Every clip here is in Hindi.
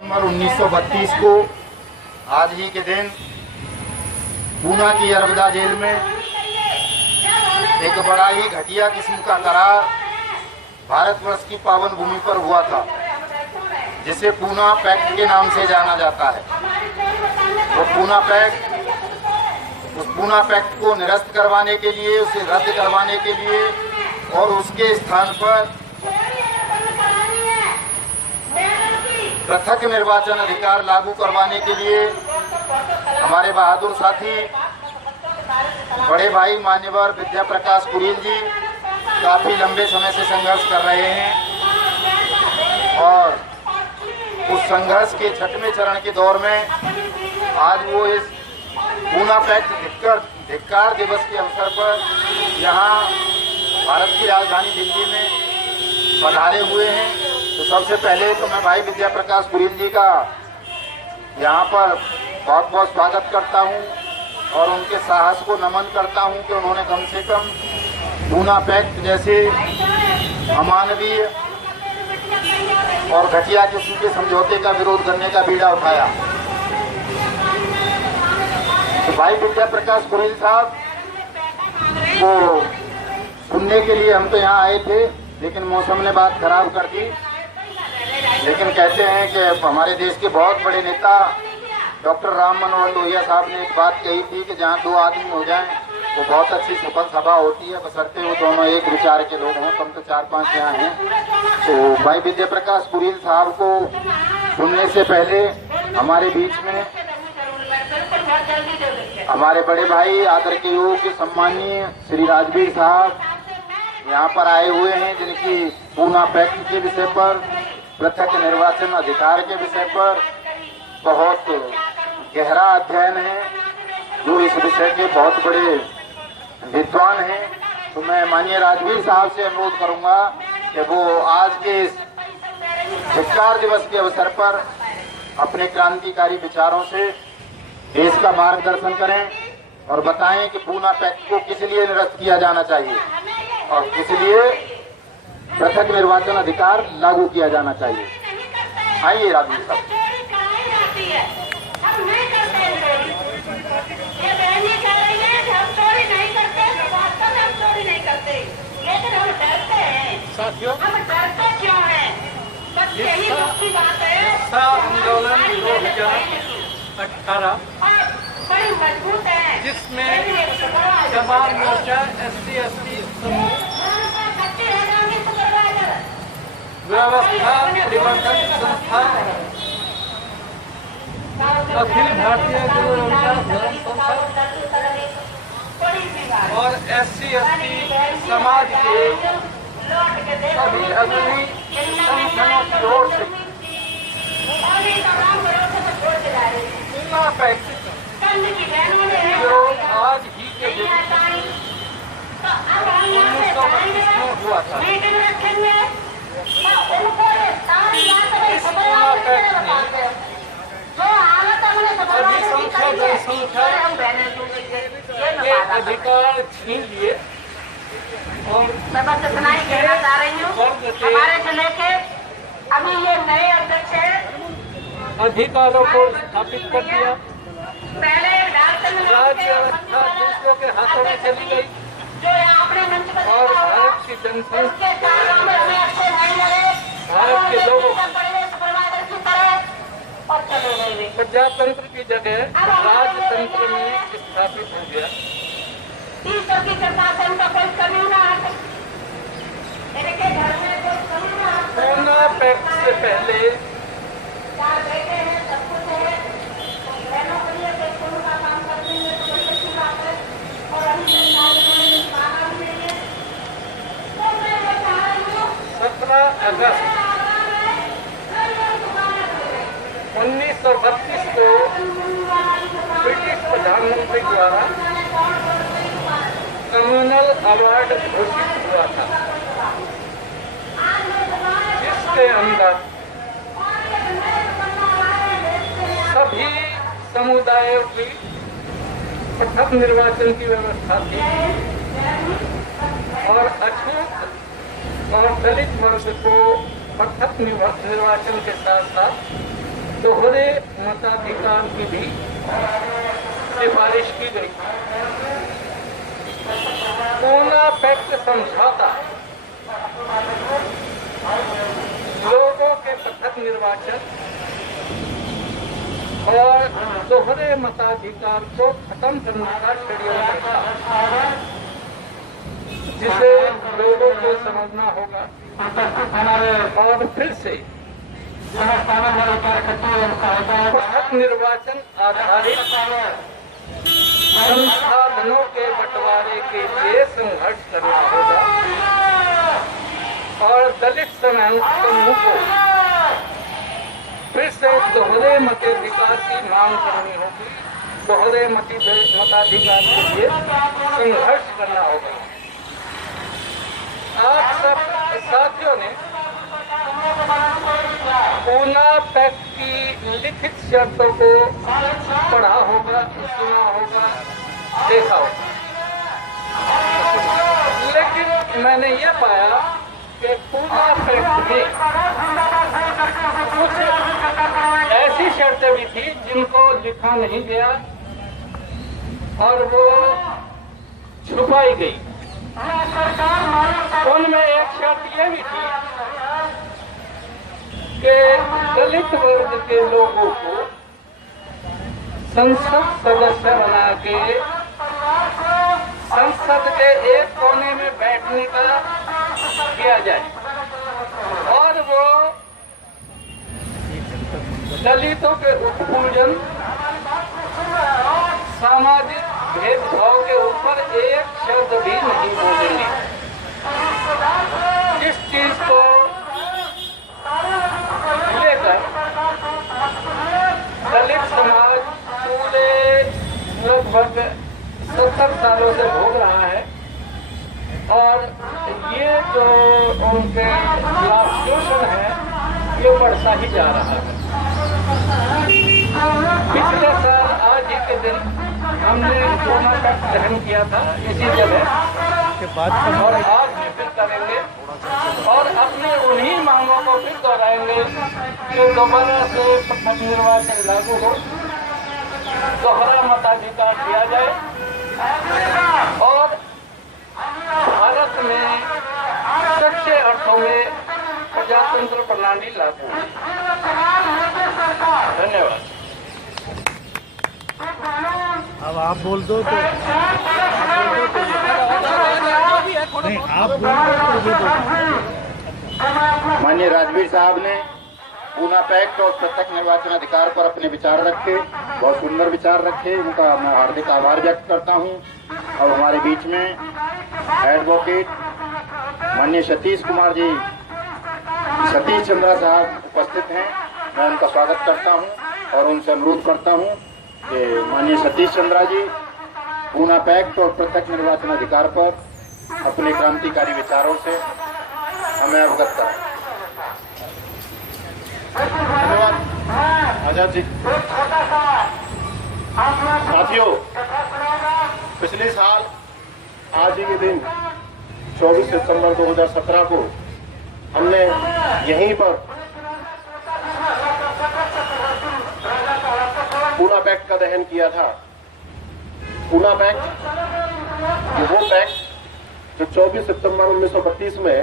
नवंबर 1932 को आज ही के दिन पूना की अरबदा जेल में एक बड़ा ही घटिया किस्म का करार भारतवर्ष की पावन भूमि पर हुआ था, जिसे पूना पैक्ट के नाम से जाना जाता है। वो उस पूना पैक्ट को निरस्त करवाने के लिए, उसे रद्द करवाने के लिए और उसके स्थान पर पृथक निर्वाचन अधिकार लागू करवाने के लिए हमारे बहादुर साथी बड़े भाई मान्यवर विद्या प्रकाश कुरील जी काफ़ी लंबे समय से संघर्ष कर रहे हैं और उस संघर्ष के 6वें चरण के दौर में आज वो इस पूना पैक्ट धिक्कार दिवस के अवसर पर यहाँ भारत की राजधानी दिल्ली में पधारे हुए हैं। तो सबसे पहले तो मैं भाई विद्या प्रकाश कुरील जी का यहाँ पर बहुत बहुत स्वागत करता हूँ और उनके साहस को नमन करता हूँ कि उन्होंने कम से कम पूना पैक्ट जैसे अमानवीय और घटिया किस्म के समझौते का विरोध करने का बीड़ा उठाया। तो भाई विद्या प्रकाश कुरील साहब को सुनने के लिए हम तो यहाँ आए थे, लेकिन मौसम ने बात खराब कर दी। लेकिन कहते हैं कि हमारे देश के बहुत बड़े नेता डॉक्टर राम मनोहर लोहिया साहब ने एक बात कही थी कि जहाँ दो आदमी हो जाएं वो बहुत अच्छी सफल सभा होती है, बशर्ते वो दोनों एक विचार के लोग हों। कम तो 4-5 यहाँ हैं। तो भाई विद्या प्रकाश कुरील साहब को सुनने से पहले हमारे बीच में हमारे बड़े भाई आदर के योग्य सम्मानीय श्री राजवीर साहब यहाँ पर आए हुए हैं, जिनकी पूना पैक्ट के विषय पर, पृथक निर्वाचन अधिकार के विषय पर बहुत गहरा अध्ययन है, जो इस विषय के बहुत बड़े विद्वान हैं। तो मैं माननीय राजवीर साहब से अनुरोध करूंगा कि वो आज के इस धिक्कार दिवस के अवसर पर अपने क्रांतिकारी विचारों से देश का मार्गदर्शन करें और बताएं कि पूना पैक्ट को किस लिए निरस्त किया जाना चाहिए और किस लिए पृथक निर्वाचन अधिकार लागू किया जाना चाहिए। आइए राजवीर साहब। साथियों, हम डरते क्यों हैं? बस यही दुख की बात है। आंदोलन 2018 बड़ी मजबूत है, जिसमें जवान मोर्चा SC/ST समूह व्यवस्था परिवर्तन संस्था, अखिल भारतीय गुरु रविदास धर्म संस्था और SC/ST समाज के सभी अग्रणी संगठनों की ओर से पूना पैक्ट जो आज ही के दिन 1932 में हुआ था, इस पूना पैक्ट ने अधिसंख्या जनसंख्या के अधिकार छीन लिए और इतना ही कहना चाह रही हूँ, हमारे जिले के अभी ये नए अध्यक्ष हैं, अधिकारों को स्थापित कर दिया। पहले राज्य व्यवस्था दूसरों के हाथों में चली गई जो अपने मंच पर और भारत की जनसंख्या, के कारणों में हमें अच्छे नहीं लगे, भारत के लोगों को की तरह और चले गए। प्रजातंत्र की जगह राजतंत्र में स्थापित हो गया। ईश्वर की कृपा से उनका कोई कमी ना आए, मेरे के घर में कोई कमी ना आए। पूना पैक्ट से पहले 4 बेटे हैं, सब कुछ है, बहनों के लिए कोई खून का काम करते हैं तो कोई अच्छी बात है और अभी माना भी नहीं है। तो मैं ये चाह रही हूँ 17 अगस्त 1932 को ब्रिटिश प्रधानमंत्री द्वारा कम्युनल अवार्ड घोषित हुआ था, जिसके अंदर सभी समुदायों की पृथक निर्वाचन की व्यवस्था थी और अछूत और दलित वर्ग को पृथक निर्वाचन के साथ साथ दोहरे मताधिकार की भी सिफारिश की गई। पूना पैक्ट समझौता लोगों के पृथक निर्वाचन और दोहरे मताधिकार को खत्म करने का षड्यंत्र था, जिसे लोगों को समझना होगा और फिर से पृथक निर्वाचन आधारित संसाधनों के बंटवारे के लिए संघर्ष करना होगा और दलित समूह को फिर से दोहरे मताधिकार की मांग करनी होगी, दोहरे मताधिकार के लिए संघर्ष करना होगा। आप सब साथियों ने पूना पैक्ट की लिखित शर्तों को पढ़ा होगा, सुना होगा, देखा होगा, लेकिन मैंने ये पाया कि पूना पैक्ट में कुछ ऐसी शर्तें भी थी जिनको लिखा नहीं गया और वो छुपाई गई। उनमें एक शर्त ये भी थी कि दलित वर्ग के लोगों को संसद सदस्य बना के संसद के एक कोने में बैठने का किया जाए और वो दलितों के उत्पीड़न, सामाजिक भेदभाव के ऊपर एक शब्द भी नहीं बोलेंगे। इस चीज को लेकर दलित समाज पूरे लगभग 70 सालों से भोग रहा है और ये जो उनके खिलाफ शोषण है ये बढ़ता ही जा रहा है। पिछले साल आज ही के दिन हमने पूना पैक्ट ग्रहण किया था इसी जगह के बाद और आज भी फिर करेंगे और अपने उन्हीं मांगों को फिर दोहराएंगे कि दोबारा से पृथक निर्वाचन लागू हो, दोहरा मताधिकार दिया जाए और भारत में सच्चे अर्थों में प्रजातंत्र प्रणाली लागू हो। धन्यवाद। अब आप बोल दो तो नहीं, आप बोल दो तो माननीय राजवीर साहब ने पूना पैक्ट और पृथक निर्वाचन अधिकार पर अपने विचार रखे, बहुत सुंदर विचार रखे, उनका मैं हार्दिक आभार व्यक्त करता हूं। और हमारे बीच में एडवोकेट माननीय सतीश कुमार जी, सतीश चंद्रा साहब उपस्थित हैं। मैं उनका स्वागत करता हूं और उनसे अनुरोध करता हूं कि माननीय सतीश चंद्रा जी पूना पैक्ट और पृथक निर्वाचन अधिकार पर अपने क्रांतिकारी विचारों से हमें अवगत करें। धन्यवाद आजाद जी। साथियों, पिछले साल आज ही के दिन 24 सितंबर 2017 को हमने यहीं पर पूना पैक्ट का दहन किया था। पूना पैक्ट वो पैक्ट जो 24 सितंबर 1932 में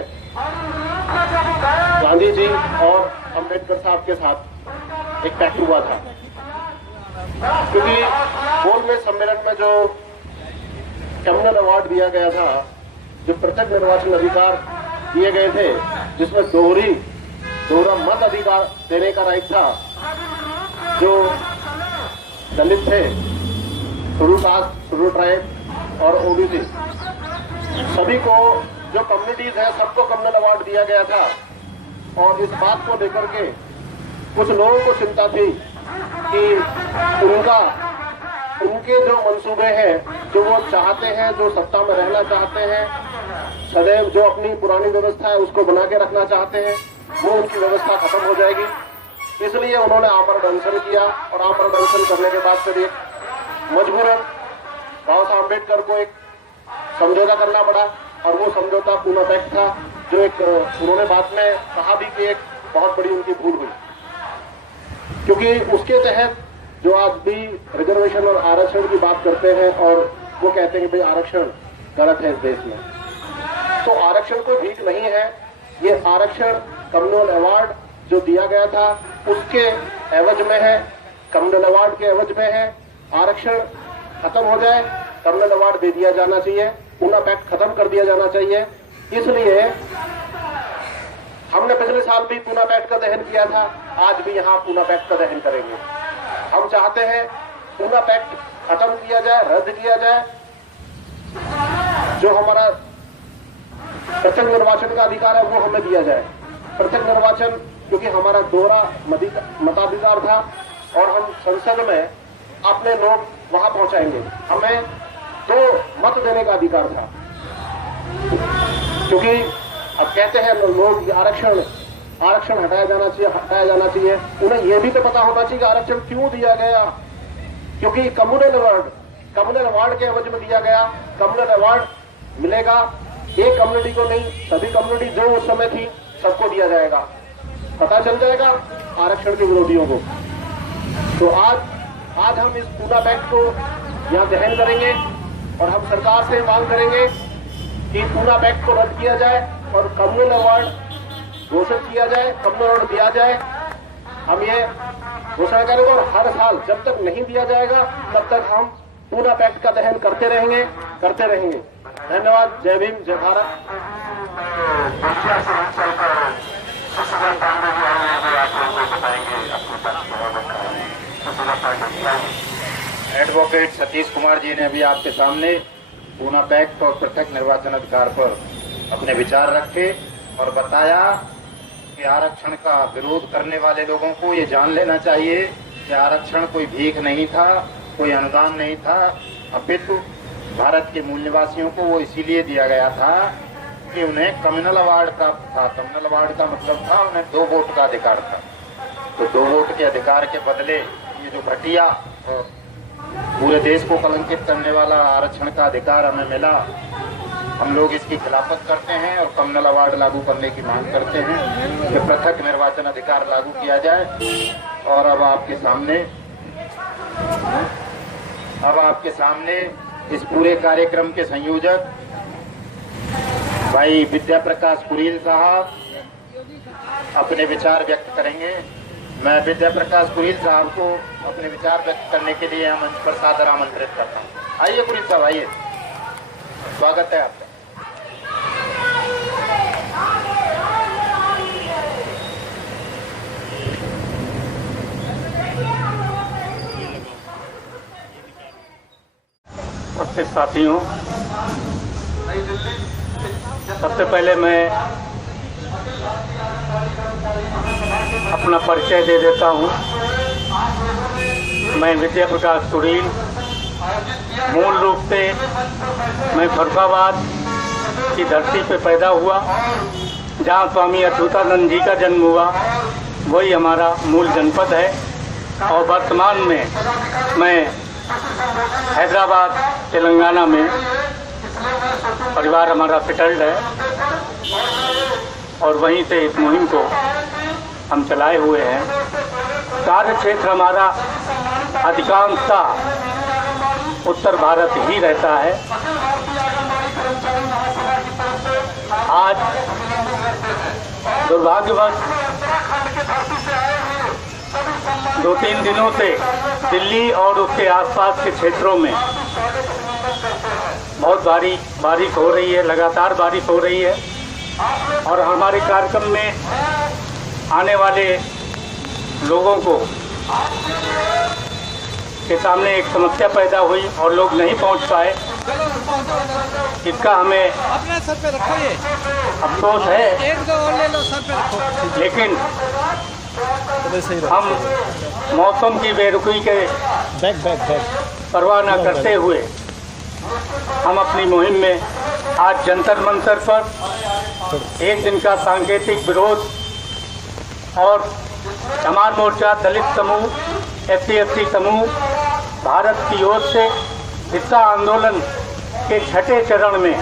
गांधी जी और अंबेडकर साहब के साथ एक पैक्ट हुआ था। क्योंकि गोलमेज सम्मेलन में जो कम्युनल अवार्ड दिया गया था, जो पृथक निर्वाचन अधिकार दिए गए थे, जिसमें दोहरा मत अधिकार देने का राइट था, जो दलित थे, शेड्यूल कास्ट, शेड्यूल ट्राइब और ओबीसी, सभी को जो कम्युनिटीज है सबको कम्युनल अवार्ड दिया गया था। और इस बात को लेकर के कुछ लोगों को चिंता थी कि उनके जो मंसूबे हैं, जो वो चाहते हैं, जो सत्ता में रहना चाहते हैं, सदैव जो अपनी पुरानी व्यवस्था है उसको बना के रखना चाहते हैं, वो उनकी व्यवस्था खत्म हो जाएगी। इसलिए उन्होंने आमरण अनशन किया और आमरण अनशन करने के बाद फिर एक मजबूरन बाबा साहब अम्बेडकर को एक समझौता करना पड़ा और वो समझौता पूना पैक्ट था, जो एक उन्होंने बाद में कहा भी कि एक बहुत बड़ी उनकी भूल हुई। क्योंकि उसके तहत जो आज भी रिजर्वेशन और आरक्षण की बात करते हैं और वो कहते हैं कि भाई आरक्षण गलत है इस देश में, तो आरक्षण कोई भीख नहीं है। ये आरक्षण कम्युनल अवार्ड जो दिया गया था उसके एवज में है, कम्युनल अवार्ड के एवज में है। आरक्षण खत्म हो जाए, कम्युनल अवार्ड दे दिया जाना चाहिए, पूना पैक्ट खत्म कर दिया जाना चाहिए। इसलिए हमने पिछले साल भी पूना पैक्ट का दहन किया था, आज भी यहाँ पूना पैक्ट का दहन करेंगे। हम चाहते हैं पूना पैक्ट खत्म किया जाए, रद्द किया जाए। जो हमारा प्रत्यक्ष निर्वाचन का अधिकार है वो हमें दिया जाए। प्रत्यक्ष निर्वाचन क्योंकि हमारा दोहरा मताधिकार था और हम संसद में अपने लोग वहां पहुंचाएंगे, हमें 2 मत देने का अधिकार था। क्योंकि अब कहते हैं लोग आरक्षण हटाया जाना चाहिए। उन्हें यह भी तो पता होना चाहिए कि आरक्षण क्यों दिया गया, क्योंकि कम्युनल अवार्ड के एवज में दिया गया। कम्युनल अवार्ड मिलेगा एक कम्युनिटी को नहीं, सभी कम्युनिटी जो उस समय थी सबको दिया जाएगा। पता चल जाएगा आरक्षण के विरोधियों को। तो आज हम इस पूना पैक्ट को यहाँ दहन करेंगे और हम सरकार से मांग करेंगे कि पूना पैक्ट को रद्द किया जाए और कम्युनल अवार्ड घोषित किया जाए, कम्युनल अवार्ड दिया जाए। हम ये घोषणा करेंगे और हर साल जब तक नहीं दिया जाएगा तब तक हम पूना पैक्ट का दहन करते रहेंगे। धन्यवाद। जय भीम, जय भारत। एडवोकेट सतीश कुमार जी ने अभी आपके सामने पूना पैक्ट और प्रत्यक्ष निर्वाचन अधिकार पर अपने विचार रखे और बताया कि आरक्षण का विरोध करने वाले लोगों को ये जान लेना चाहिए कि आरक्षण कोई भीख नहीं था, कोई अनुदान नहीं था, अपितु भारत के मूल निवासियों को वो इसीलिए दिया गया था कि उन्हें कम्युनल अवार्ड प्राप्त था। कम्युनल अवार्ड का मतलब था उन्हें 2 वोट का अधिकार था। तो 2 वोट के अधिकार के बदले ये जो घटिया और पूरे देश को कलंकित करने वाला आरक्षण का अधिकार हमें मिला, हम लोग इसकी खिलाफत करते हैं और कम्युनल अवार्ड लागू करने की मांग करते हैं कि पृथक निर्वाचन अधिकार लागू किया जाए। और अब आपके सामने इस पूरे कार्यक्रम के संयोजक भाई विद्या प्रकाश कुरील साहब अपने विचार व्यक्त करेंगे। मैं विद्या प्रकाश कुरील साहब को अपने विचार व्यक्त करने के लिए मंच पर सादर आमंत्रित करता हूँ। आइए कुरील साहब, आइए, स्वागत है आपका। उपस्थित साथियों, सबसे पहले मैं अपना परिचय दे देता हूँ। मैं विद्या प्रकाश कुरील, मूल रूप से मैं फर्रुखाबाद की धरती पे पैदा हुआ, जहाँ स्वामी अच्युतानंद जी का जन्म हुआ, वही हमारा मूल जनपद है। और वर्तमान में मैं हैदराबाद तेलंगाना में परिवार हमारा सेटल्ड है और वहीं से इस मुहिम को हम चलाए हुए हैं। कार्य क्षेत्र हमारा अधिकांशतः उत्तर भारत ही रहता है। आज दुर्भाग्यवश 2-3 दिनों से दिल्ली और उसके आसपास के क्षेत्रों में बहुत भारी बारिश हो रही है, लगातार बारिश हो रही है। और हमारे कार्यक्रम में आने वाले लोगों को के सामने एक समस्या पैदा हुई और लोग नहीं पहुंच पाए। इसका हमें अपने सर पे रखो, ये अफसोस है, 1-2 और ले लो, सर पे रखो। लेकिन हम मौसम की बेरुखी के परवाह न करते हुए हम अपनी मुहिम में आज जंतर मंतर पर एक दिन का सांकेतिक विरोध और समाज मोर्चा, दलित समूह, SC/ST समूह भारत की ओर से हिस्सा आंदोलन के 6ठे चरण में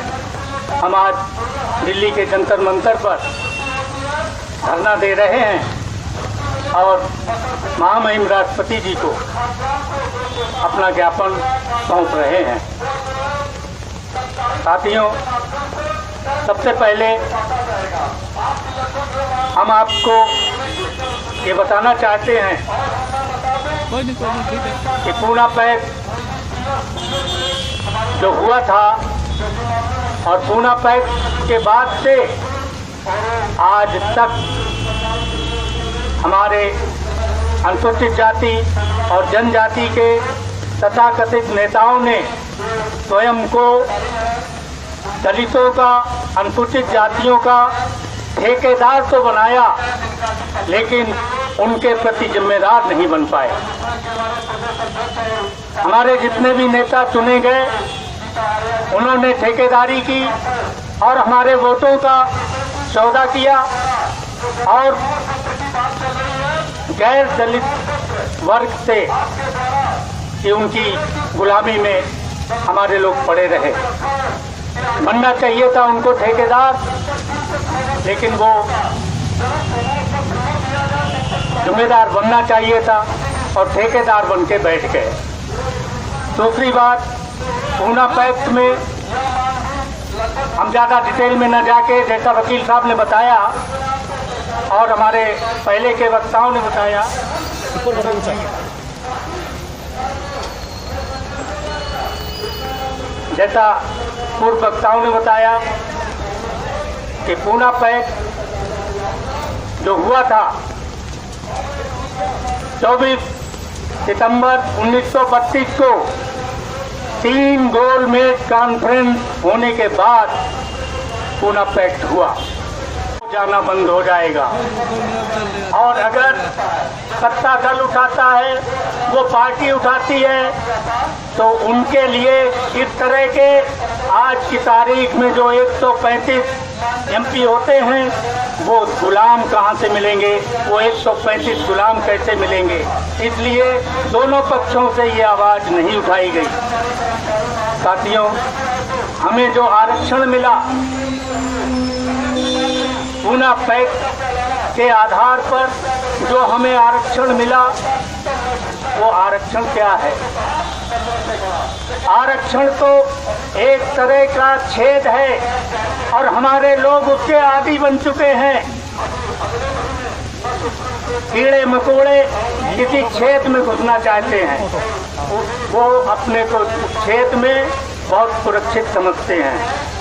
हम आज दिल्ली के जंतर मंतर पर धरना दे रहे हैं। और महामहिम राष्ट्रपति जी को अपना ज्ञापन सौंप रहे हैं। साथियों, सबसे पहले हम आपको ये बताना चाहते हैं कोई नहीं ठीक है। कि पूना पैक्ट जो हुआ था और पूना पैक्ट के बाद से आज तक हमारे अनुसूचित जाति और जनजाति के तथाकथित नेताओं ने स्वयं को दलितों का, अनुसूचित जातियों का ठेकेदार तो बनाया, लेकिन उनके प्रति जिम्मेदार नहीं बन पाए। हमारे जितने भी नेता चुने गए, उन्होंने ठेकेदारी की और हमारे वोटों का सौदा किया और गैर दलित वर्ग से कि उनकी गुलामी में हमारे लोग पड़े रहे। बनना चाहिए था उनको ठेकेदार, लेकिन वो जिम्मेदार बनना चाहिए था और ठेकेदार बन के बैठ गए। दूसरी बात, पूना पैक्ट में हम ज़्यादा डिटेल में न जाके, जैसा वकील साहब ने बताया और हमारे पहले के वक्ताओं ने बताया, जैसा पूर्व वक्ताओं ने बताया कि पूना पैक्ट जो हुआ था 24 सितंबर 1932 को 3 गोलमेज कॉन्फ्रेंस होने के बाद पूना पैक्ट हुआ। जाना बंद हो जाएगा और अगर सत्ता दल उठाता है, वो पार्टी उठाती है, तो उनके लिए इस तरह के आज की तारीख में जो 135 एमपी होते हैं, वो गुलाम कहाँ से मिलेंगे, वो 135 गुलाम कैसे मिलेंगे। इसलिए दोनों पक्षों से ये आवाज़ नहीं उठाई गई। साथियों, हमें जो आरक्षण मिला पूना पैक्ट के आधार पर, जो हमें आरक्षण मिला, वो आरक्षण क्या है? आरक्षण तो एक तरह का छेद है और हमारे लोग उसके आदी बन चुके हैं। कीड़े मकोड़े किसी छेद में घुसना चाहते हैं, वो अपने को छेद में बहुत सुरक्षित समझते हैं।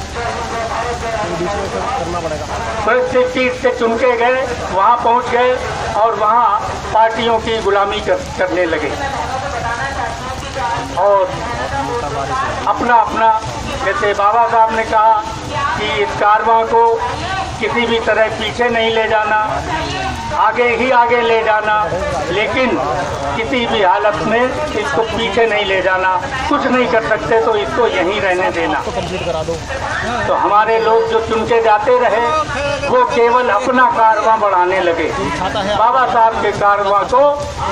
सुरक्षित सीट से चुन के गए, वहाँ पहुँच गए और वहाँ पार्टियों की गुलामी करने लगे और अपना अपना, जैसे बाबा साहब ने कहा कि इस कारवां को किसी भी तरह पीछे नहीं ले जाना, आगे ही आगे ले जाना, लेकिन किसी भी हालत में इसको पीछे नहीं ले जाना। कुछ नहीं कर सकते तो इसको यहीं रहने देना। तो हमारे लोग जो चुन के जाते रहे, वो केवल अपना कारवां बढ़ाने लगे। बाबा साहब के कारवां को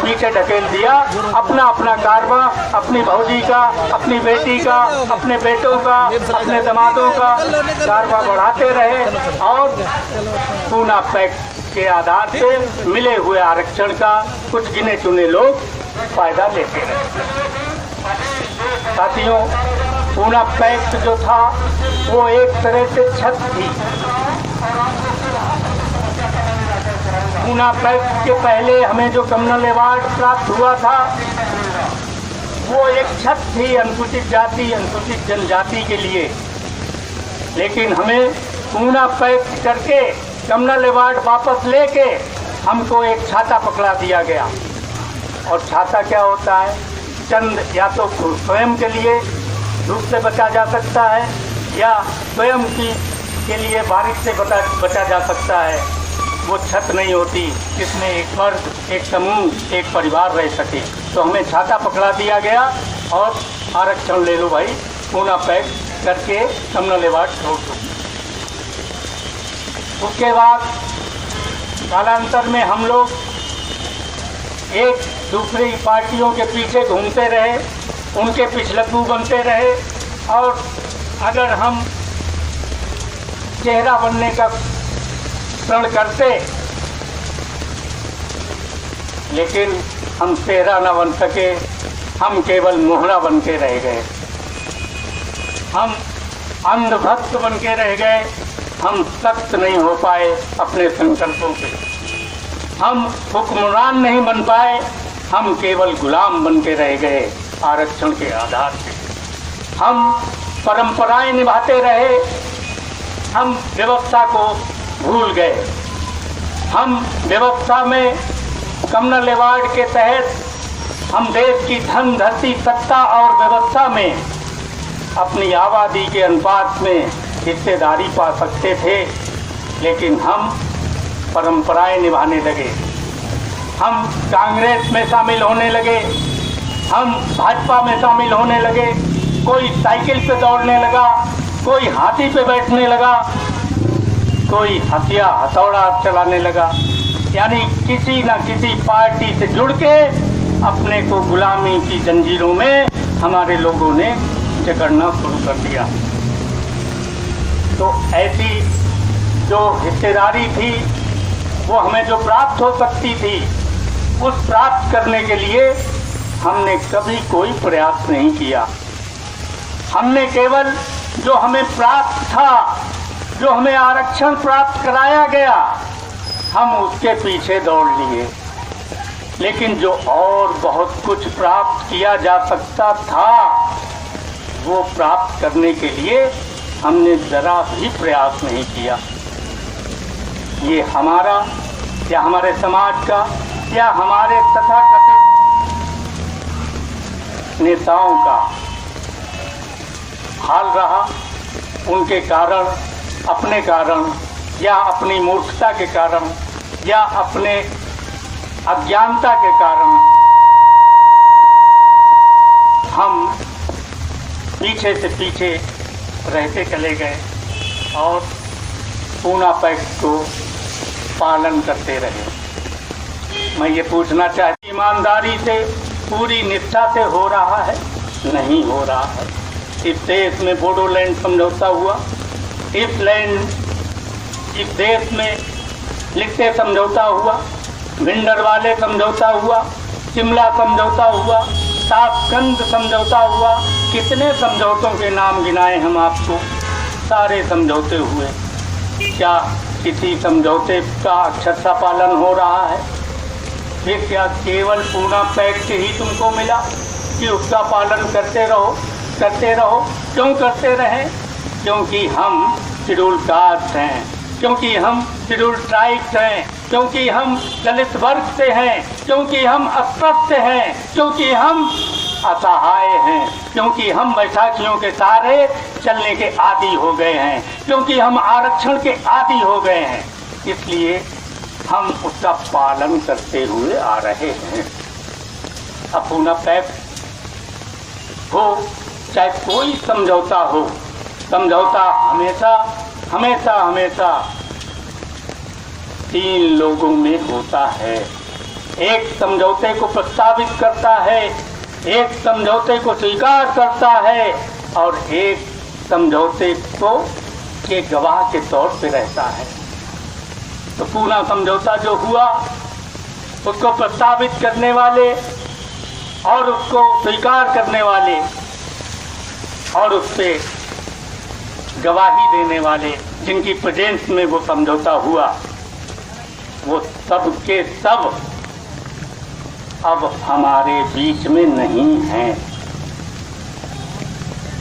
पीछे ढकेल दिया। अपना अपना कारवां, अपनी भौजी का, अपनी बेटी का, अपने बेटों का, अपने दामादों का कारवां बढ़ाते रहे और पूना पैक्ट के आधार से मिले हुए आरक्षण का कुछ गिने चुने लोग फायदा लेते रहे। साथियों, पूना पैक्ट जो था वो एक तरह से छत थी। पूना पैक्ट के पहले हमें जो कम्युनल अवार्ड प्राप्त हुआ था, वो एक छत थी अनुसूचित जाति, अनुसूचित जनजाति के लिए। लेकिन हमें पूना पैक्ट करके कम्युनल अवार्ड वापस लेके हमको एक छाता पकड़ा दिया गया। और छाता क्या होता है? चंद या तो स्वयं के लिए धूप से बचा जा सकता है या स्वयं के लिए बारिश से बचा जा सकता है। वो छत नहीं होती जिसमें एक वर्ग, एक समूह, एक परिवार रह सके। तो हमें छाता पकड़ा दिया गया और आरक्षण ले लो भाई, पूना पैक्ट करके कम्युनल अवार्ड छोड़ दो। उसके बाद कालांतर में हम लोग एक दूसरी पार्टियों के पीछे घूमते रहे, उनके पिछलग्गू बनते रहे और अगर हम चेहरा बनने का प्रण करते लेकिन हम चेहरा न बन सके, हम केवल मोहरा बन के रह गए, हम अंधभक्त बन के रह गए, हम सख्त नहीं हो पाए अपने संकल्पों पे, हम हुक्मरान नहीं बन पाए, हम केवल गुलाम बन के रह गए आरक्षण के आधार पे। हम परंपराएं निभाते रहे, हम व्यवस्था को भूल गए। हम व्यवस्था में कम्युनल अवार्ड के तहत हम देश की धन धरती सत्ता और व्यवस्था में अपनी आबादी के अनुपात में हिस्सेदारी पा सकते थे, लेकिन हम परंपराएं निभाने लगे, हम कांग्रेस में शामिल होने लगे, हम भाजपा में शामिल होने लगे, कोई साइकिल पे दौड़ने लगा, कोई हाथी पे बैठने लगा, कोई हथौड़ा चलाने लगा, यानी किसी न किसी पार्टी से जुड़ के अपने को गुलामी की जंजीरों में हमारे लोगों ने जकड़ना शुरू कर दिया। तो ऐसी जो हिस्सेदारी थी, वो हमें जो प्राप्त हो सकती थी, उस प्राप्त करने के लिए हमने कभी कोई प्रयास नहीं किया। हमने केवल जो हमें प्राप्त था, जो हमें आरक्षण प्राप्त कराया गया, हम उसके पीछे दौड़ लिए, लेकिन जो और बहुत कुछ प्राप्त किया जा सकता था, वो प्राप्त करने के लिए हमने जरा भी प्रयास नहीं किया। ये हमारा या हमारे समाज का या हमारे तथाकथित नेताओं का हाल रहा। उनके कारण, अपने कारण या अपनी मूर्खता के कारण या अपने अज्ञानता के कारण हम पीछे से पीछे रहते चले गए और पूना पैक्ट को पालन करते रहे। मैं ये पूछना चाहती, ईमानदारी से, पूरी निष्ठा से हो रहा है? नहीं हो रहा है। इस देश में बोडोलैंड समझौता हुआ, इस देश में लिखते समझौता हुआ, भिंडरवाले समझौता हुआ, शिमला समझौता हुआ, ताशकंद समझौता हुआ, कितने समझौतों के नाम गिनाए हम आपको, सारे समझौते हुए। क्या किसी समझौते का अक्षरशः पालन हो रहा है? फिर क्या केवल पूना पैक्ट ही तुमको मिला कि उसका पालन करते रहो? क्यों करते रहें? क्योंकि हम शेड्यूल कास्ट हैं, क्योंकि हम शेड्यूल ट्राइब्स हैं, क्योंकि हम दलित वर्ग से हैं, क्योंकि हम अस्पष्ट हैं, क्योंकि हम असहाय हैं, क्योंकि हम बैसाखियों के सहारे चलने के आदी हो गए हैं, क्योंकि हम आरक्षण के आदी हो गए हैं, इसलिए हम उसका पालन करते हुए आ रहे हैं। अब पूना पैक्ट हो चाहे कोई समझौता हो, समझौता हमेशा तीन लोगों में होता है। एक समझौते को प्रस्तावित करता है, एक समझौते को स्वीकार करता है और एक समझौते को के गवाह के तौर पे रहता है। तो पूना समझौता जो हुआ, उसको प्रस्तावित करने वाले और उसको स्वीकार करने वाले और उस पे गवाही देने वाले, जिनकी प्रेजेंस में वो समझौता हुआ, वो सब के सब अब हमारे बीच में नहीं हैं।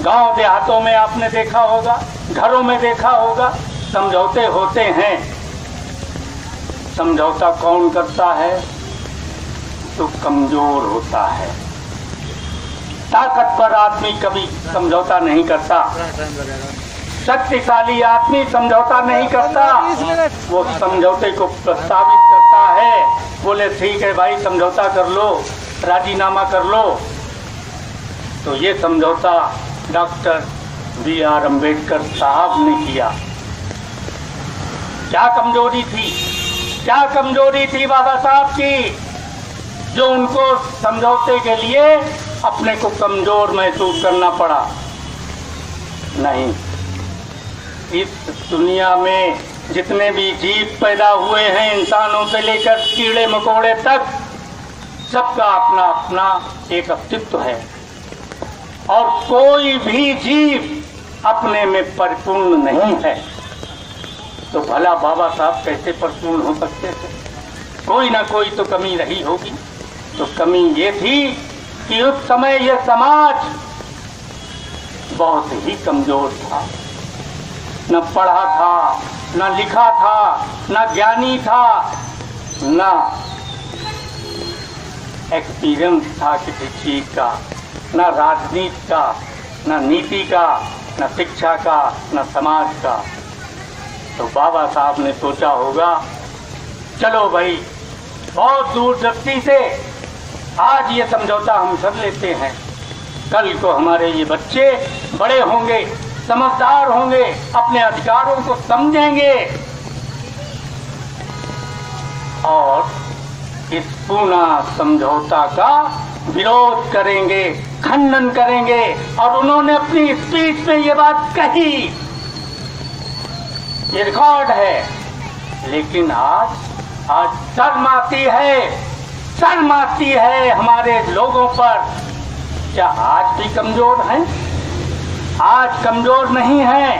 गांव देहातों में आपने देखा होगा, घरों में देखा होगा, समझौते होते हैं। समझौता कौन करता है? तो कमजोर होता है। ताकतवर आदमी कभी समझौता नहीं करता, शक्तिशाली आदमी समझौता नहीं करता। वो समझौते को प्रस्तावित करता है, बोले ठीक है भाई समझौता कर लो, राजीनामा कर लो। तो ये समझौता डॉक्टर B.R. अम्बेडकर साहब ने किया। क्या कमजोरी थी बाबा साहब की, जो उनको समझौते के लिए अपने को कमजोर महसूस करना पड़ा? नहीं, इस दुनिया में जितने भी जीव पैदा हुए हैं, इंसानों से लेकर कीड़े मकोड़े तक, सबका अपना अपना एक अस्तित्व है और कोई भी जीव अपने में परिपूर्ण नहीं है। तो भला बाबा साहब कैसे परिपूर्ण हो सकते थे? कोई ना कोई तो कमी रही होगी। तो कमी ये थी कि उस समय यह समाज बहुत ही कमजोर था, न पढ़ा था, न लिखा था, न ज्ञानी था, न एक्सपीरियंस था किसी चीज का, न राजनीति का, न नीति का, न शिक्षा का, न समाज का। तो बाबा साहब ने सोचा होगा, चलो भाई बहुत दूरदृष्टि से आज ये समझौता हम कर लेते हैं, कल को हमारे ये बच्चे बड़े होंगे, समझदार होंगे, अपने अधिकारों को समझेंगे और इस पूना समझौता का विरोध करेंगे, खंडन करेंगे। और उन्होंने अपनी स्पीच में ये बात कही, ये रिकॉर्ड है। लेकिन आज शर्म आती है हमारे लोगों पर। क्या आज भी कमजोर हैं? आज कमजोर नहीं हैं।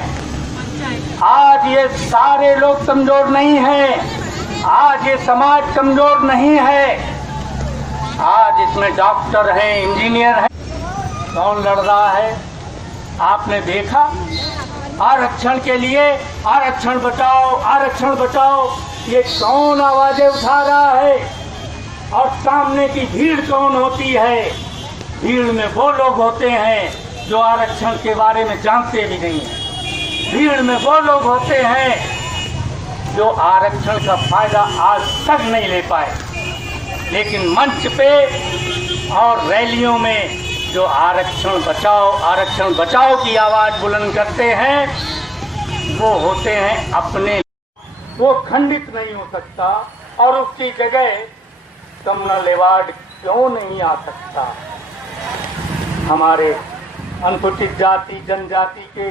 आज ये सारे लोग कमजोर नहीं हैं। आज ये समाज कमजोर नहीं है। आज इसमें डॉक्टर हैं, इंजीनियर हैं। कौन लड़ रहा है? आपने देखा, आरक्षण के लिए आरक्षण बचाओ, आरक्षण बचाओ, ये कौन आवाजें उठा रहा है? और सामने की भीड़ कौन होती है? भीड़ में वो लोग होते हैं जो आरक्षण के बारे में जानते भी नहीं हैं। भीड़ में वो लोग होते हैं जो आरक्षण का फायदा आज तक नहीं ले पाए, लेकिन मंच पे और रैलियों में जो आरक्षण बचाओ की आवाज बुलंद करते हैं, वो होते हैं अपने। वो खंडित नहीं हो सकता और उसकी जगह कमनल अवार्ड क्यों नहीं आ सकता? हमारे अनुसूचित जाति जनजाति के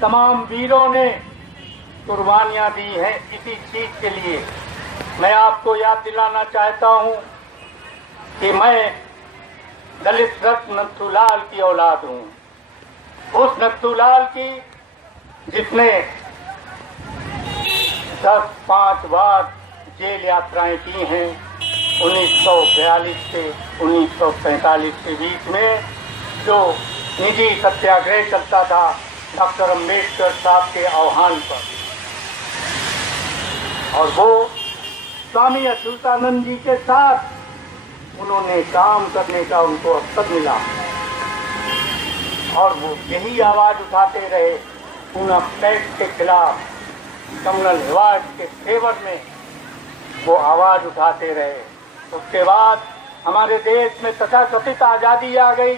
तमाम वीरों ने कुर्बानियां दी हैं इसी चीज के लिए। मैं आपको याद दिलाना चाहता हूं कि मैं दलित रत्न नथुलाल की औलाद हूं। उस नथुलाल की जिसने 10-5 बार जेल यात्राएं की हैं 1942 से 1945 के बीच में। जो निजी सत्याग्रह चलता था डॉक्टर अम्बेडकर साहब के आह्वान पर, और वो स्वामी अच्युतानंद जी के साथ उन्होंने काम करने का उनको अवसर मिला और वो यही आवाज उठाते रहे पूना पैक्ट के खिलाफ, कमनल अवार्ड के फेवर में वो आवाज उठाते रहे। उसके बाद हमारे देश में तथाकथित आजादी आ गई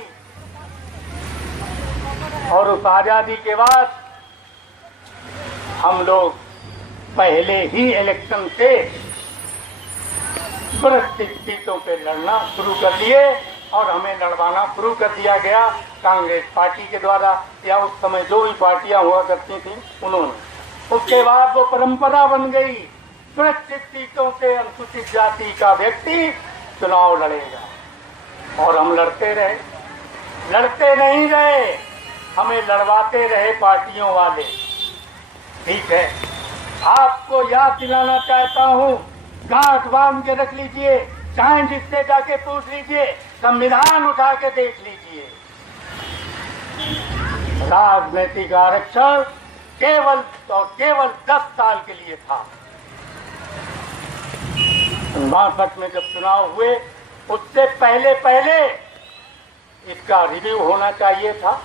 और उस आजादी के बाद हम लोग पहले ही इलेक्शन से सुरक्षित सीटों पे लड़ना शुरू कर लिए और हमें लड़वाना शुरू कर दिया गया कांग्रेस पार्टी के द्वारा, या उस समय जो भी पार्टियां हुआ करती थी उन्होंने। उसके बाद वो परंपरा बन गई, सुरक्षित सीटों से अनुसूचित जाति का व्यक्ति चुनाव लड़ेगा। और हम लड़ते नहीं रहे, हमें लड़वाते रहे पार्टियों वाले। ठीक है, आपको याद दिलाना चाहता हूँ, गांठ बांध के रख लीजिए, चाहे जिससे जाके पूछ लीजिए, संविधान उठा के देख लीजिए। राजनीतिक आरक्षण केवल और केवल 10 साल के लिए था। 62 में जब चुनाव हुए उससे पहले इसका रिव्यू होना चाहिए था,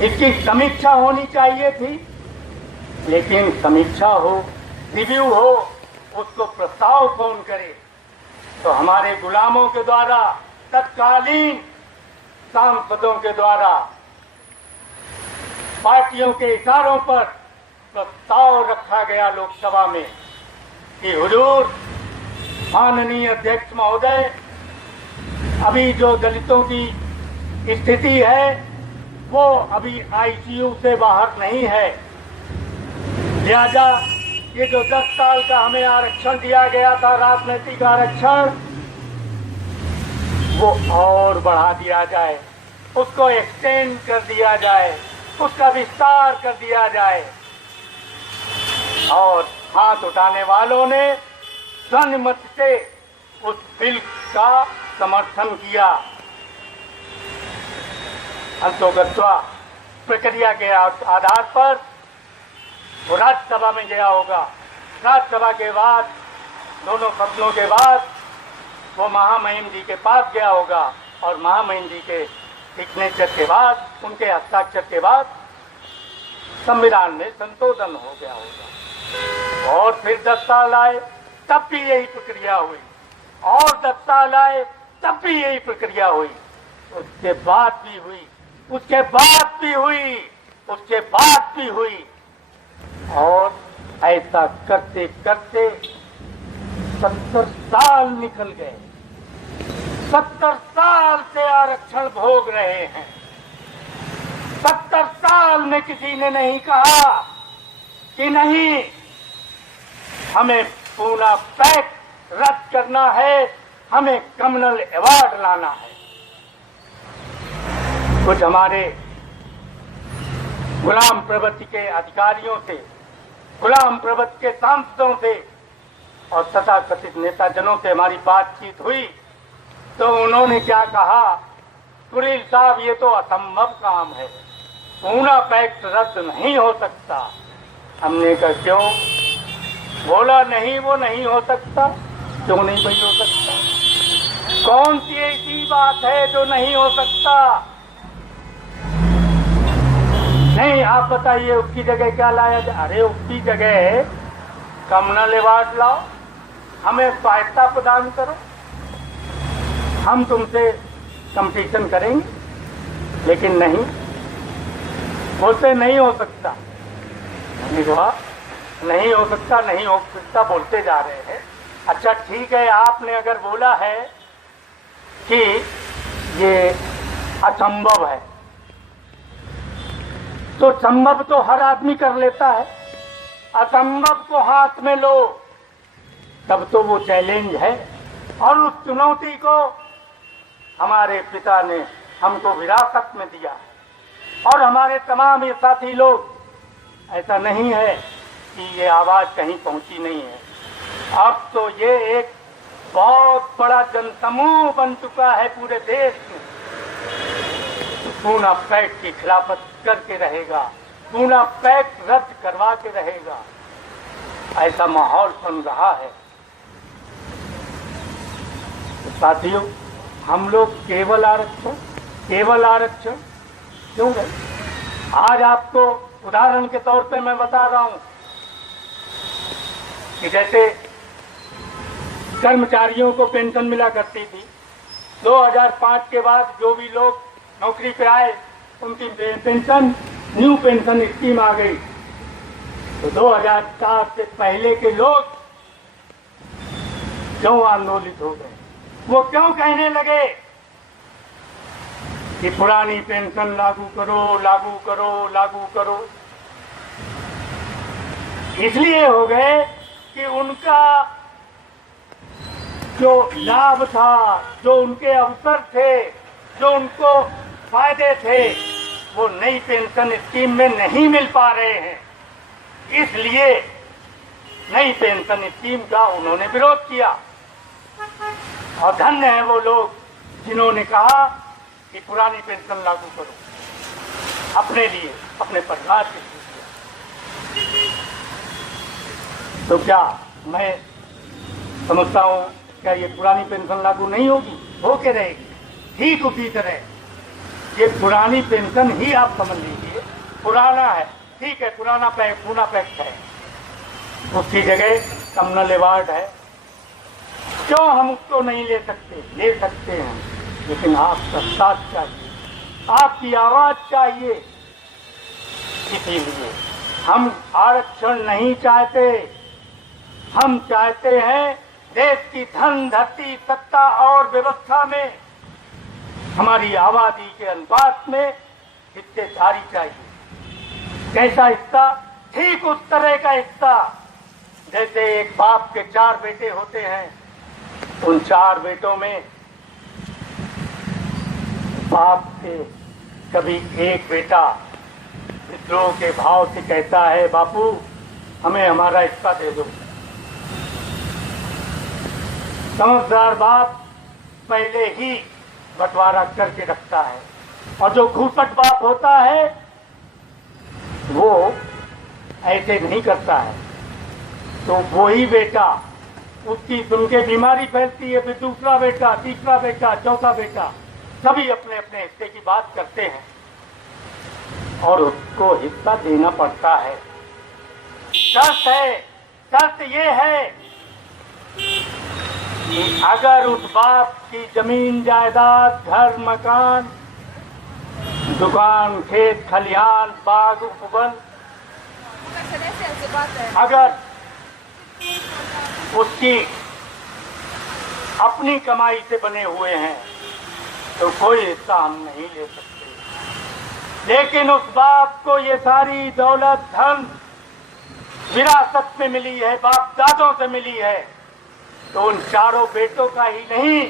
इसकी समीक्षा होनी चाहिए थी। लेकिन समीक्षा हो, रिव्यू हो, उसको प्रस्ताव कौन करे? तो हमारे गुलामों के द्वारा, तत्कालीन सांसदों के द्वारा, पार्टियों के इशारों पर प्रस्ताव रखा गया लोकसभा में कि हुजूर माननीय अध्यक्ष महोदय, अभी जो दलितों की स्थिति है वो अभी आईसीयू से बाहर नहीं है, लिहाजा ये जो 10 साल का हमें आरक्षण दिया गया था, राजनीतिक आरक्षण, वो और बढ़ा दिया जाए, उसको एक्सटेंड कर दिया जाए, उसका विस्तार कर दिया जाए। और हाथ उठाने वालों ने ध्वनिमत से उस बिल का समर्थन किया। अंतोगत्वा प्रक्रिया के आधार पर वो राज्यसभा में गया होगा। राज्यसभा के बाद दोनों सदनों के बाद वो महामहिम जी के पास गया होगा और महामहिम जी के सिग्नेचर के बाद, उनके हस्ताक्षर के बाद संविधान में संशोधन हो गया होगा। और फिर 10 साल आए तब भी यही प्रक्रिया हुई, और 10 साल आए तब भी यही प्रक्रिया हुई, उसके बाद भी हुई, उसके बाद भी हुई, उसके बाद भी हुई। और ऐसा करते करते 70 साल निकल गए। 70 साल से आरक्षण भोग रहे हैं। 70 साल में किसी ने नहीं कहा कि नहीं, हमें पूना पैक्ट रद्द करना है, हमें कम्युनल अवार्ड लाना है। कुछ हमारे गुलाम प्रवृत्ति के अधिकारियों से, गुलाम प्रवृत्ति के सांसदों से और तथाकथित नेताजनों से हमारी बातचीत हुई तो उन्होंने क्या कहा, कुरील साहब ये तो असंभव काम है, पूना पैक्ट रद्द नहीं हो सकता। हमने कहा क्यों? बोला नहीं, वो नहीं हो सकता। क्यों नहीं भाई हो सकता? कौन सी ऐसी बात है जो नहीं हो सकता? नहीं, आप बताइए उसकी जगह क्या लाया जाए? अरे उसकी जगह कम्युनल अवार्ड लाओ, हमें सहायता प्रदान करो, हम तुमसे कंपटीशन करेंगे। लेकिन नहीं, बोलते नहीं हो सकता। नहीं हो सकता, नहीं हो सकता बोलते जा रहे हैं। अच्छा ठीक है, आपने अगर बोला है कि ये असंभव है तो संभव तो हर आदमी कर लेता है। असंभव को हाथ में लो तब तो वो चैलेंज है। और उस चुनौती को हमारे पिता ने हमको विरासत में दिया और हमारे तमाम ये साथी लोग, ऐसा नहीं है कि ये आवाज कहीं पहुंची नहीं है। अब तो ये एक बहुत बड़ा जनसमूह बन चुका है पूरे देश में। पूना पैक्ट की खिलाफत करके रहेगा, पूना पैक्ट रद्द करवा के रहेगा, ऐसा माहौल बन रहा है। साथियों, हम लोग केवल आरक्षण क्यों गए? आज आपको उदाहरण के तौर पे मैं बता रहा हूं कि जैसे कर्मचारियों को पेंशन मिला करती थी, 2005 के बाद जो भी लोग नौकरी पे आए उनकी पेंशन, न्यू पेंशन स्कीम आ गई। तो 2004 से पहले के लोग क्यों आंदोलित हो गए? वो क्यों कहने लगे कि पुरानी पेंशन लागू करो, लागू करो, लागू करो? इसलिए हो गए कि उनका जो लाभ था, जो उनके अवसर थे, जो उनको फायदे थे, वो नई पेंशन स्कीम में नहीं मिल पा रहे हैं। इसलिए नई पेंशन स्कीम का उन्होंने विरोध किया। और धन्य है वो लोग जिन्होंने कहा कि पुरानी पेंशन लागू करो, अपने लिए, अपने परिवार के लिए। तो क्या मैं समझता हूँ क्या ये पुरानी पेंशन लागू नहीं होगी? होके रहेगी। ठीक उसी तरह ये पुरानी पेंशन ही आप समझ लीजिए पुराना है, ठीक है, पुराना पूना पैक्ट है, उसकी जगह कम्युनल अवार्ड है। क्यों हम उसको नहीं ले सकते? ले सकते हैं, लेकिन आपका साथ चाहिए, आपकी आवाज चाहिए। इसीलिए हम आरक्षण नहीं चाहते, हम चाहते हैं देश की धन, धरती, सत्ता और व्यवस्था में हमारी आबादी के अनुपात में हिस्सेदारी चाहिए। कैसा हिस्सा? ठीक उस तरह का हिस्सा जैसे एक बाप के 4 बेटे होते हैं, उन 4 बेटों में बाप से कभी एक बेटा विद्रोह के भाव से कहता है, बापू हमें हमारा हिस्सा दे दो। समझदार बाप पहले ही बंटवारा करके रखता है, और जो घूसट बाप होता है वो ऐसे नहीं करता है। तो वही बेटा, उसकी सुन के बीमारी फैलती है, फिर दूसरा बेटा, तीसरा बेटा, चौथा बेटा, सभी अपने अपने हिस्से की बात करते हैं और उसको हिस्सा देना पड़ता है। शर्त ये है कि अगर उस बाप की जमीन जायदाद, घर मकान, दुकान, खेत खलिहान, बाग उपवन अगर उसकी अपनी कमाई से बने हुए हैं तो कोई हिस्सा हम नहीं ले सकते। लेकिन उस बाप को ये सारी दौलत धन विरासत में मिली है, बाप दादों से मिली है, तो उन चारों बेटों का ही नहीं,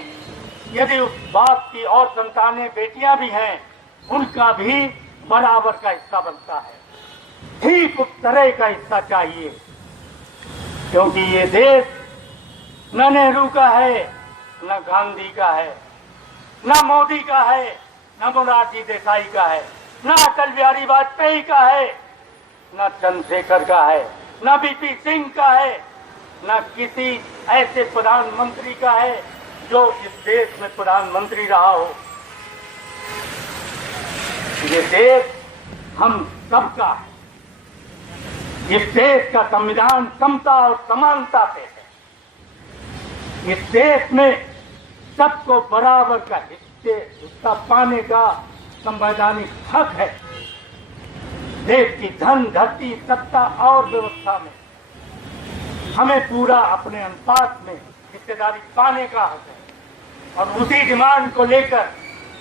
यदि उस बाप की और संतानें बेटियां भी हैं, उनका भी बराबर का हिस्सा बनता है। ठीक उस तरह का हिस्सा चाहिए, क्योंकि ये देश न नेहरू का है, न गांधी का है, न मोदी का है, न मोरारजी देसाई का है, न अटल बिहारी वाजपेयी का है, न चंद्रशेखर का है, न बीपी सिंह का है, न किसी ऐसे प्रधानमंत्री का है जो इस देश में प्रधानमंत्री रहा हो। ये देश हम सबका है। इस देश का संविधान समता और समानता पे है। इस देश में सबको बराबर का हिस्सा पाने का संवैधानिक हक है। देश की धन, धरती, सत्ता और व्यवस्था में हमें पूरा अपने अनुपात में हिस्सेदारी पाने का हक है। और उसी डिमांड को लेकर,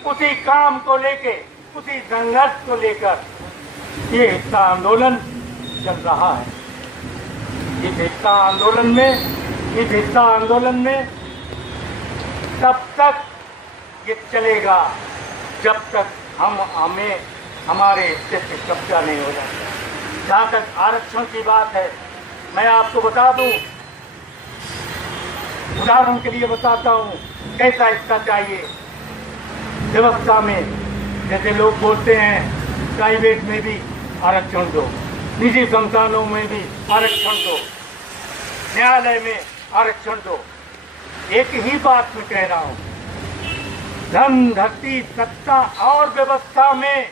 उसी काम को लेकर, उसी संघर्ष को लेकर ये हिस्सा आंदोलन चल रहा है। इस हिस्सा आंदोलन में तब तक ये चलेगा जब तक हमें हमारे हिस्से से कब्जा नहीं हो जाता। जहाँ तक आरक्षण की बात है, मैं आपको बता दूं, उदाहरण के लिए बताता हूँ कैसा हिस्सा चाहिए। व्यवस्था में जैसे लोग बोलते हैं प्राइवेट में भी आरक्षण दो, निजी संस्थानों में भी आरक्षण दो, न्यायालय में आरक्षण दो। एक ही बात मैं कह रहा हूँ, धन, धरती, सत्ता और व्यवस्था में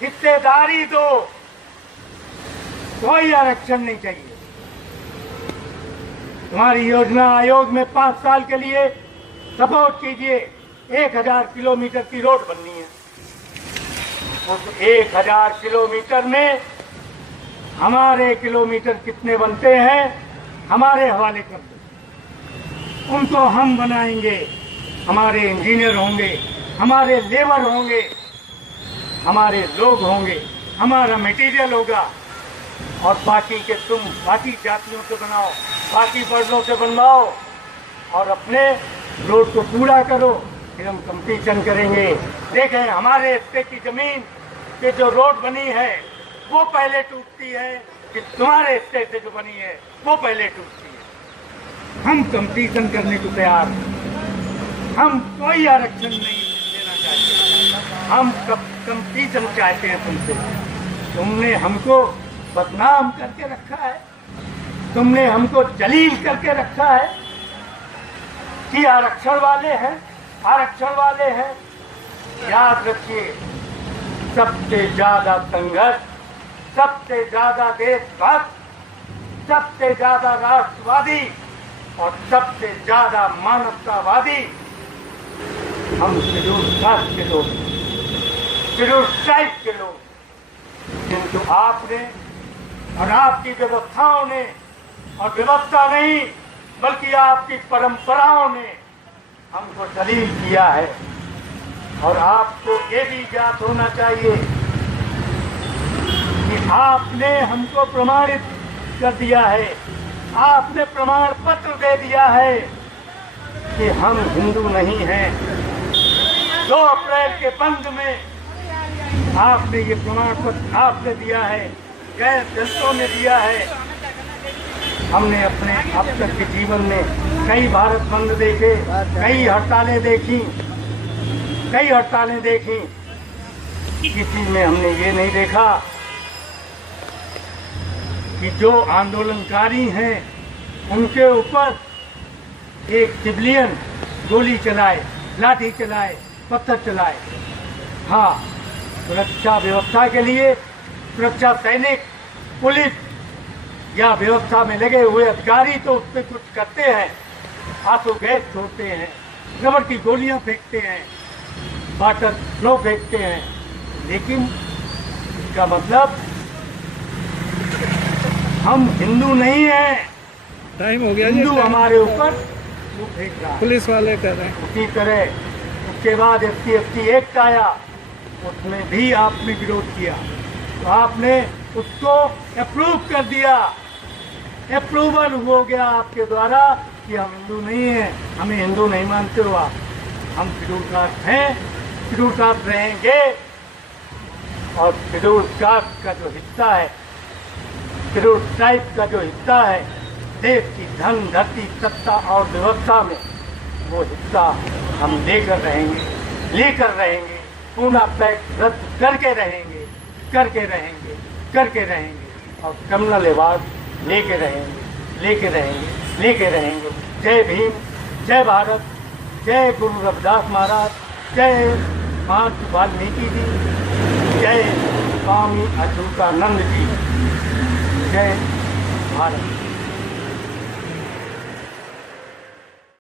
हिस्सेदारी दो, कोई आरक्षण नहीं चाहिए। तुम्हारी योजना आयोग में 5 साल के लिए सपोर्ट कीजिए। 1000 किलोमीटर की रोड बननी है। उस 1000 किलोमीटर में हमारे किलोमीटर कितने बनते हैं हमारे हवाले कर दो। उनको हम बनाएंगे, हमारे इंजीनियर होंगे, हमारे लेबर होंगे, हमारे लोग होंगे, हमारा मटेरियल होगा, और बाकी के तुम बाकी जातियों से बनाओ, बाकी वर्णों से बनवाओ और अपने रोड को पूरा करो। फिर हम कंपटीशन करेंगे। देखें हमारे हिस्से की जमीन पे जो रोड बनी है वो पहले टूटती है कि तुम्हारे हिस्से से जो बनी है वो पहले टूटती है। हम कंपटीशन करने को तैयार हैं। हम कोई आरक्षण नहीं देना चाहते, हम कंपटीशन चाहते हैं तुमसे। तुमने हमको बदनाम करके रखा है, तुमने हमको जलील करके रखा है कि आरक्षण वाले हैं, आरक्षण वाले हैं। याद रखिए, सबसे ज्यादा संघर्ष, सबसे ज्यादा देशभक्त, सबसे ज्यादा राष्ट्रवादी और सबसे ज्यादा मानवतावादी हम शेड्यूल कास्ट के लोग, शेड्यूल ट्राइब के लोग, किंतु आपने और आपकी व्यवस्थाओं ने, और व्यवस्था नहीं बल्कि आपकी परंपराओं ने हमको दलील किया है। और आपको ये भी ज्ञात होना चाहिए कि आपने हमको प्रमाणित कर दिया है, आपने प्रमाण पत्र दे दिया है कि हम हिंदू नहीं हैं, 2 अप्रैल के बंद में आपने ये प्रमाण पत्र आपने दिया है, गैर दस्तों ने दिया है। हमने अपने अब तक के जीवन में कई भारत बंद देखे, कई हड़तालें देखी, किसी में हमने ये नहीं देखा कि जो आंदोलनकारी हैं उनके ऊपर एक सिविलियन गोली चलाए, लाठी चलाए, पत्थर चलाए। हाँ, सुरक्षा व्यवस्था के लिए सुरक्षा सैनिक, पुलिस या व्यवस्था में लगे हुए अधिकारी तो उस पर कुछ करते हैं, आंसू गैस छोड़ते हैं, रबड़ की गोलियां फेंकते हैं, वाटर फ्लो फेंकते हैं, लेकिन इसका मतलब हम हिंदू नहीं हैं। टाइम हो गया जी। हिंदू हमारे ऊपर वो फेंक रहा है। पुलिस वाले कर रहे हैं। उसी तरह उसके बाद SC/ST एक्ट आया, उसमें भी आपने विरोध किया, तो आपने उसको अप्रूव कर दिया। अप्रूवल हो गया आपके द्वारा कि हम हिंदू नहीं हैं, हमें हिंदू नहीं मानते हो आप। हम शेड्यूल कास्ट हैं, शेड्यूल कास्ट रहेंगे, और शेड्यूल कास्ट का जो हिस्सा है, शेड्यूल ट्राइब का जो हिस्सा है देश की धन, धरती, सत्ता और व्यवस्था में, वो हिस्सा हम लेकर रहेंगे, पूरा पैक्ट रद्द करके रहेंगे और कम्युनल अवार्ड लेके रहेंगे। जय भीम, जय भारत, जय गुरु रविदास महाराज, जय महर्षि वाल्मीकि जी, जय स्वामी अच्युतानंद जी, जय भारत।